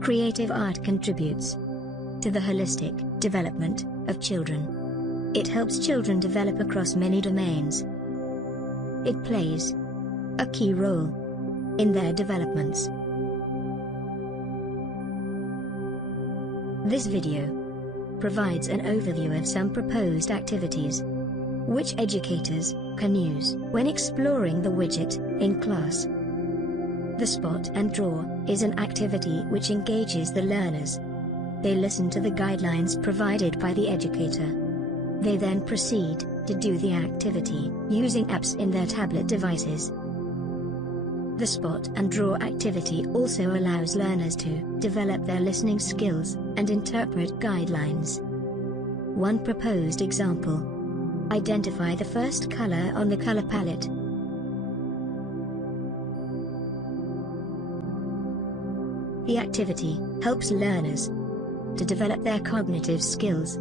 Creative art contributes to the holistic development of children. It helps children develop across many domains. It plays a key role in their developments. This video provides an overview of some proposed activities which educators can use when exploring the widget in class. The Spot and Draw is an activity which engages the learners. They listen to the guidelines provided by the educator. They then proceed to do the activity using apps in their tablet devices. The Spot and Draw activity also allows learners to develop their listening skills and interpret guidelines. One proposed example: identify the first color on the color palette. The activity helps learners to develop their cognitive skills.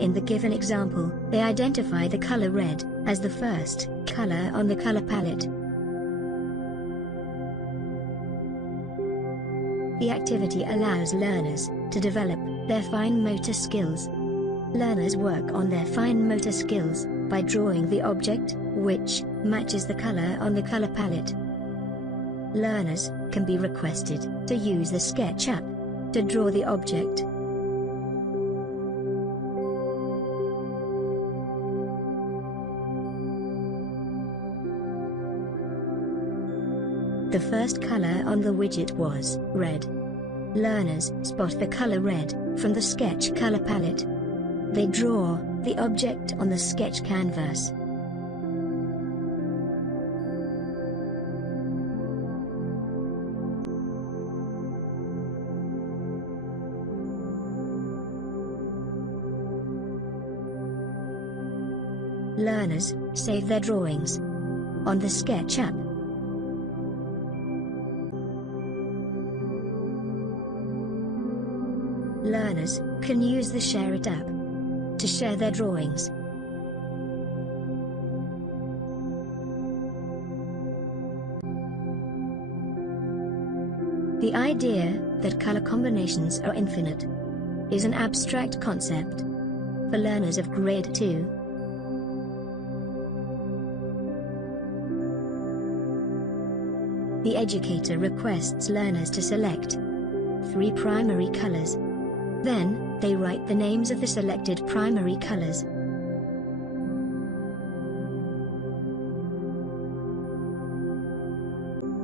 In the given example, they identify the color red as the first color on the color palette. The activity allows learners to develop their fine motor skills. Learners work on their fine motor skills by drawing the object which matches the color on the color palette. Learners can be requested to use the Sketch app to draw the object. The first color on the widget was red. Learners spot the color red from the Sketch color palette. They draw the object on the Sketch canvas. Learners save their drawings on the Sketch app. Learners can use the Share It app to share their drawings. The idea that color combinations are infinite is an abstract concept for learners of grade 2. The educator requests learners to select 3 primary colors. Then, they write the names of the selected primary colors.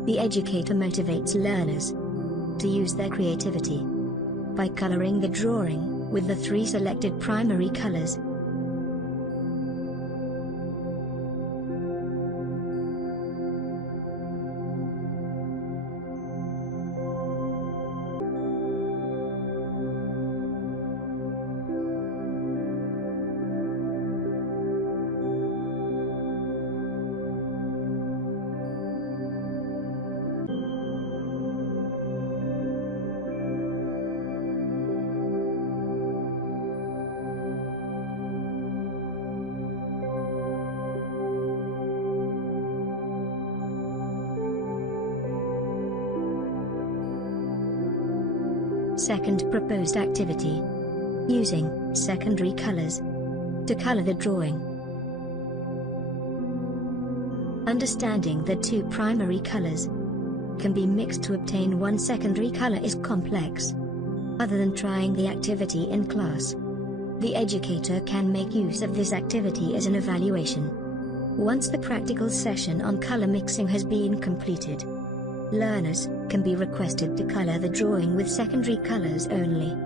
The educator motivates learners to use their creativity by coloring the drawing with the 3 selected primary colors. Second proposed activity: using secondary colors to color the drawing. Understanding that 2 primary colors can be mixed to obtain 1 secondary color is complex. Other than trying the activity in class, the educator can make use of this activity as an evaluation. Once the practical session on color mixing has been completed, learners can be requested to color the drawing with secondary colors only.